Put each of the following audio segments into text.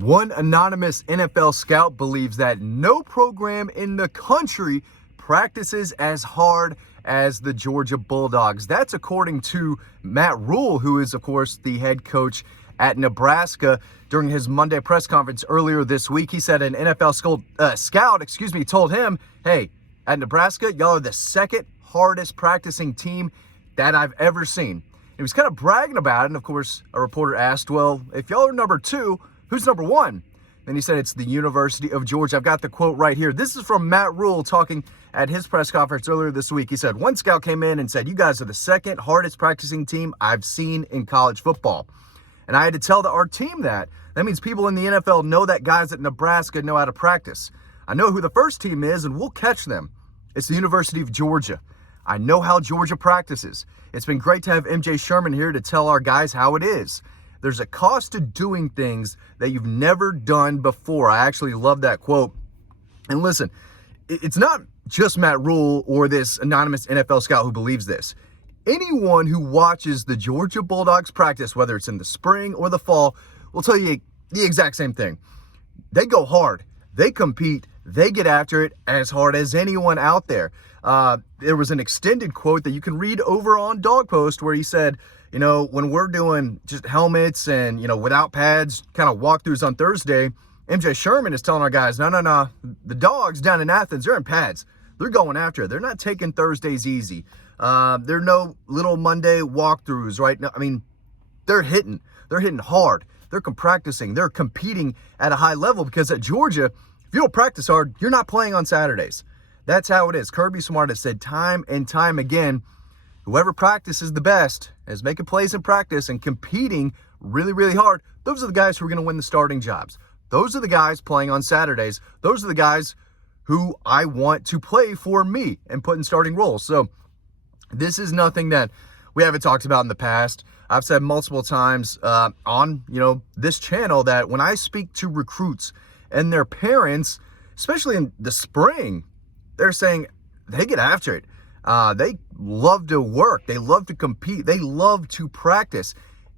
One anonymous NFL scout believes that no program in the country practices as hard as the Georgia Bulldogs. That's according to Matt Rule, who is, of course, the head coach at Nebraska. During his Monday press conference earlier this week, he said an NFL scout told him, hey, at Nebraska, y'all are the second hardest practicing team that I've ever seen. He was kind of bragging about it, and of course, a reporter asked, well, if y'all are number two, who's number one? And he said it's the University of Georgia. I've got the quote right here. This is from Matt Rule talking at his press conference earlier this week. He said, one scout came in and said, you guys are the second hardest practicing team I've seen in college football. And I had to tell our team that. That means people in the NFL know that guys at Nebraska know how to practice. I know who the first team is, and we'll catch them. It's the University of Georgia. I know how Georgia practices. It's been great to have MJ Sherman here to tell our guys how it is. There's a cost to doing things that you've never done before. I actually love that quote. And listen, it's not just Matt Rule or this anonymous NFL scout who believes this. Anyone who watches the Georgia Bulldogs practice, whether it's in the spring or the fall, will tell you the exact same thing. They go hard. They compete. They get after it as hard as anyone out there. There was an extended quote that you can read over on Dog Post where he said, you know, when we're doing just helmets and, you know, without pads, kind of walkthroughs on Thursday, MJ Sherman is telling our guys, no. The Dogs down in Athens, they're in pads. They're going after it. They're not taking Thursdays easy. There are no little Monday walkthroughs, right? No, I mean, they're hitting. They're hitting hard. They're practicing. They're competing at a high level because at Georgia, if you don't practice hard, you're not playing on Saturdays. That's how it is. Kirby Smart has said time and time again, whoever practices the best is making plays in practice and competing really, really hard. Those are the guys who are going to win the starting jobs. Those are the guys playing on Saturdays. Those are the guys who I want to play for me and put in starting roles. So this is nothing that we haven't talked about in the past. I've said multiple times on, this channel that when I speak to recruits and their parents, especially in the spring, they're saying they get after it. They love to work. They love to compete. They love to practice.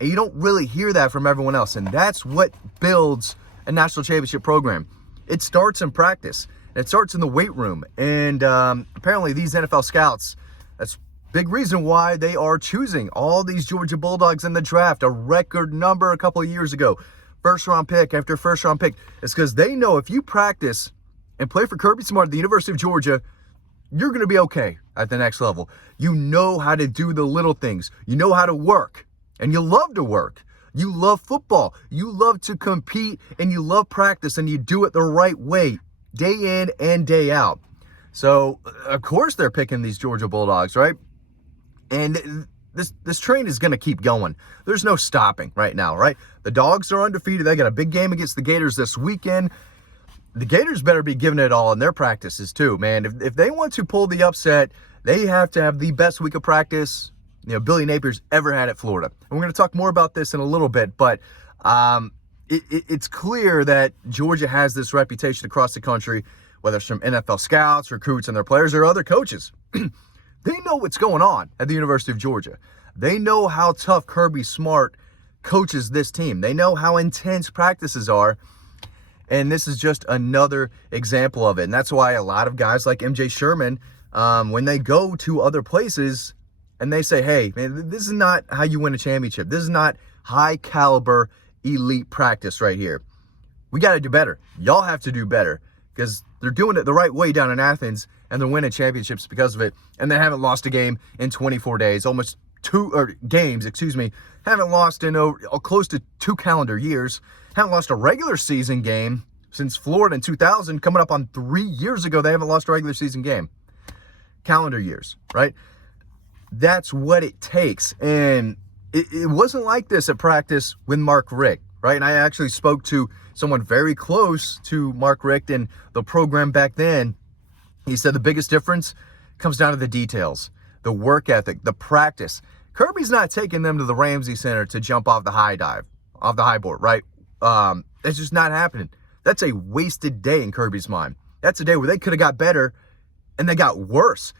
And you don't really hear that from everyone else. And that's what builds a national championship program. It starts in practice. It starts in the weight room. And apparently these NFL scouts, that's a big reason why they are choosing all these Georgia Bulldogs in the draft, a record number a couple of years ago. First round pick after first round pick. It's because they know if you practice and play for Kirby Smart at the University of Georgia, you're going to be okay at the next level. You know how to do the little things. You know how to work. And you love to work. You love football. You love to compete. And you love practice. And you do it the right way, day in and day out. So, of course, they're picking these Georgia Bulldogs, right? And this train is going to keep going. There's no stopping right now, right? The Dogs are undefeated. They got a big game against the Gators this weekend. The Gators better be giving it all in their practices too, man. If they want to pull the upset, they have to have the best week of practice Billy Napier's ever had at Florida. And we're going to talk more about this in a little bit, but it's clear that Georgia has this reputation across the country, whether it's from NFL scouts, recruits, and their players, or other coaches. They know what's going on at the University of Georgia. They know how tough Kirby Smart coaches this team. They know how intense practices are. And this is just another example of it. And that's why a lot of guys like MJ Sherman, when they go to other places and they say, hey, man, this is not how you win a championship. This is not high caliber elite practice right here. We got to do better. Y'all have to do better because they're doing it the right way down in Athens and they're winning championships because of it. And they haven't lost a game in 24 days, almost haven't lost in close to 2 calendar years. Haven't lost a regular season game since Florida in 2000. Coming up on 3 years ago, they haven't lost a regular season game. Calendar years, right? That's what it takes. And it wasn't like this at practice with Mark Richt, right? And I actually spoke to someone very close to Mark Richt and the program back then. He said the biggest difference comes down to the details, the work ethic, the practice. Kirby's not taking them to the Ramsey Center to jump off the high board, right? That's just not happening. That's a wasted day in Kirby's mind. That's a day where they could have got better and they got worse.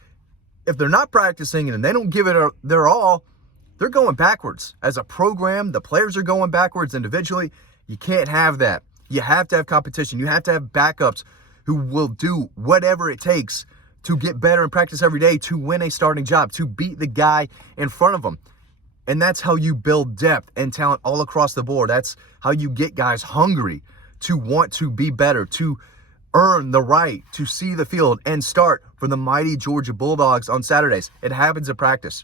If they're not practicing and they don't give it their all, they're going backwards. As a program, the players are going backwards individually. You can't have that. You have to have competition. You have to have backups who will do whatever it takes to get better and practice every day to win a starting job, to beat the guy in front of them. And that's how you build depth and talent all across the board. That's how you get guys hungry to want to be better, to earn the right to see the field and start for the mighty Georgia Bulldogs on Saturdays. It happens in practice.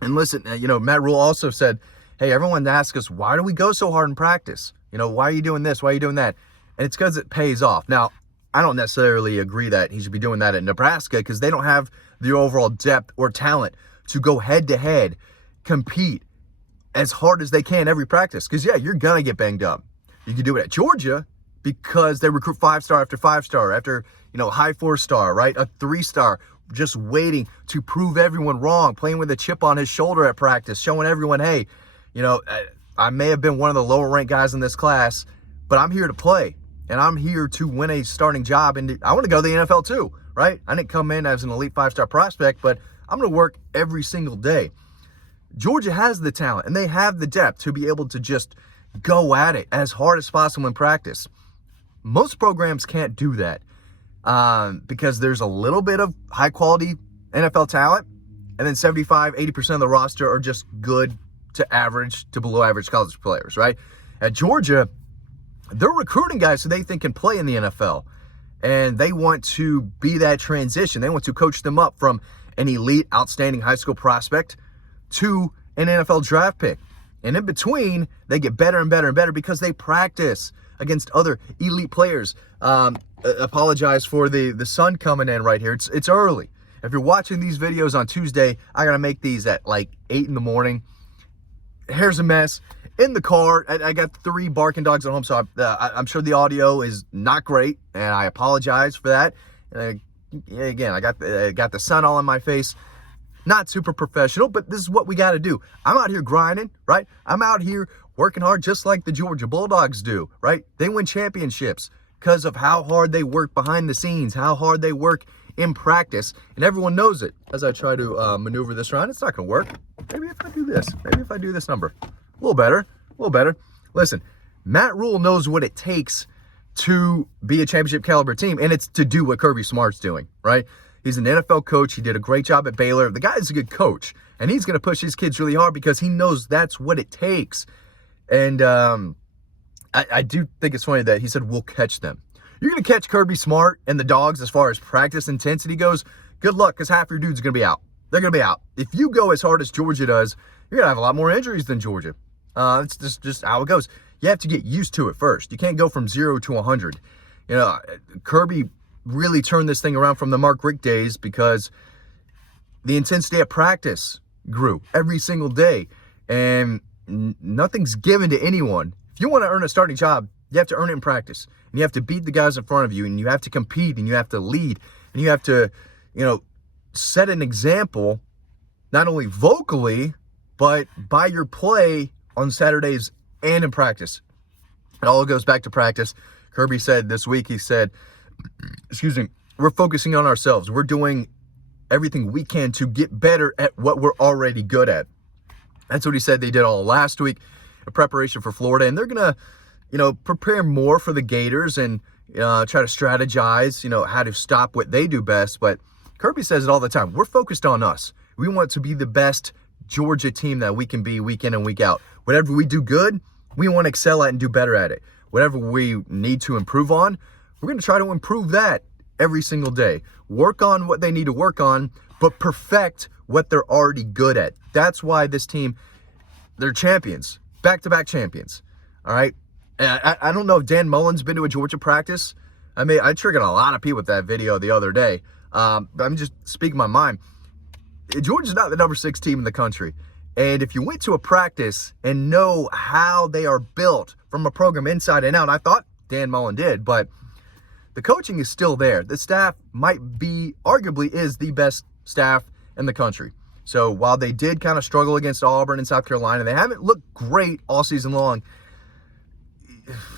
And listen, Matt Rule also said, hey, everyone asks us, why do we go so hard in practice? Why are you doing this? Why are you doing that? And it's because it pays off. Now, I don't necessarily agree that he should be doing that at Nebraska because they don't have the overall depth or talent to go head-to-head, compete as hard as they can every practice. Because, yeah, you're going to get banged up. You can do it at Georgia because they recruit 5-star after 5-star, after, high 4-star, right? A 3-star, just waiting to prove everyone wrong, playing with a chip on his shoulder at practice, showing everyone, hey, I may have been one of the lower ranked guys in this class, but I'm here to play and I'm here to win a starting job. And I want to go to the NFL too, right? I didn't come in as an elite 5-star prospect, but I'm going to work every single day. Georgia has the talent and they have the depth to be able to just go at it as hard as possible in practice. Most programs can't do that because there's a little bit of high quality NFL talent and then 75-80% of the roster are just good to average to below average college players, right? At Georgia, they're recruiting guys who they think can play in the NFL, and they want to be that transition. They want to coach them up from an elite, outstanding high school prospect to an NFL draft pick. And in between, they get better and better and better because they practice against other elite players. Apologize for the sun coming in right here. It's early. If you're watching these videos on Tuesday, I got to make these at like 8 in the morning. Hair's a mess. In the car, I got 3 barking dogs at home, so I'm sure the audio is not great, and I apologize for that. Again, I got the sun all in my face. Not super professional, but this is what we got to do. I'm out here grinding, right? I'm out here working hard just like the Georgia Bulldogs do, right? They win championships because of how hard they work behind the scenes, how hard they work in practice, and everyone knows it. As I try to maneuver this around, it's not going to work. Maybe if I do this, maybe if I do this number. A little better. Listen, Matt Rule knows what it takes to be a championship caliber team, and it's to do what Kirby Smart's doing, right? He's an NFL coach. He did a great job at Baylor. The guy's a good coach, and he's going to push his kids really hard because he knows that's what it takes. And I do think it's funny that he said, we'll catch them. You're going to catch Kirby Smart and the dogs as far as practice intensity goes. Good luck, because half your dudes are going to be out. They're going to be out. If you go as hard as Georgia does, you're going to have a lot more injuries than Georgia. It's just how it goes. You have to get used to it first. You can't go from 0 to 100. Kirby really turned this thing around from the Mark Richt days because the intensity at practice grew every single day, and nothing's given to anyone. If you want to earn a starting job, you have to earn it in practice, and you have to beat the guys in front of you, and you have to compete, and you have to lead, and you have to, set an example, not only vocally, but by your play on Saturdays and in practice. It all goes back to practice. Kirby said this week, he said, we're focusing on ourselves. We're doing everything we can to get better at what we're already good at. That's what he said they did all last week in preparation for Florida. And they're going to, prepare more for the Gators and try to strategize, how to stop what they do best. But Kirby says it all the time. We're focused on us. We want to be the best Georgia team that we can be week in and week out. Whatever we do good, we want to excel at and do better at it. Whatever we need to improve on, we're going to try to improve that every single day. Work on what they need to work on, but perfect what they're already good at. That's why this team, they're champions, back-to-back champions. All right? And I don't know if Dan Mullen's been to a Georgia practice. I triggered a lot of people with that video the other day. I'm just speaking my mind. Georgia's not the number 6 team in the country. And if you went to a practice and know how they are built from a program inside and out, I thought Dan Mullen did, but the coaching is still there. The staff might be, arguably is the best staff in the country. So while they did kind of struggle against Auburn and South Carolina, they haven't looked great all season long.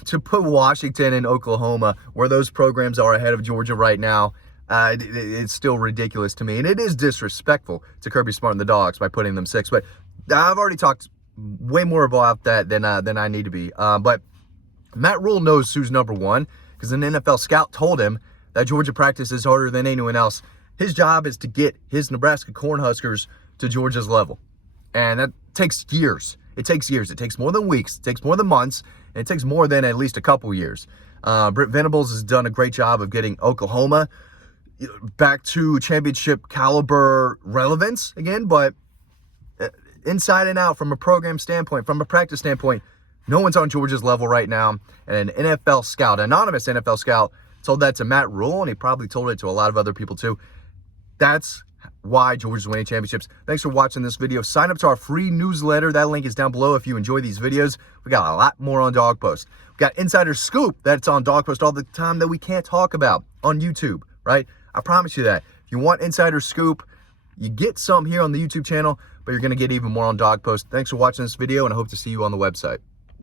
To put Washington and Oklahoma, where those programs are ahead of Georgia right now, it's still ridiculous to me. And it is disrespectful to Kirby Smart and the Dogs by putting them 6. But I've already talked way more about that than I need to be. But Matt Rule knows who's number one because an NFL scout told him that Georgia practices harder than anyone else. His job is to get his Nebraska Cornhuskers to Georgia's level. And that takes years. It takes years. It takes more than weeks. It takes more than months. And it takes more than at least a couple years. Brent Venables has done a great job of getting Oklahoma back to championship caliber relevance again. But inside and out, from a program standpoint, from a practice standpoint, no one's on Georgia's level right now. And an NFL scout, anonymous NFL scout, told that to Matt Rule, and he probably told it to a lot of other people too. That's why Georgia's winning championships. Thanks for watching this video. Sign up to our free newsletter. That link is down below if you enjoy these videos. We got a lot more on Dog Post. We got Insider Scoop that's on Dog Post all the time that we can't talk about on YouTube, right? I promise you that. If you want Insider Scoop, you get some here on the YouTube channel, but you're going to get even more on Dog Post. Thanks for watching this video, and I hope to see you on the website.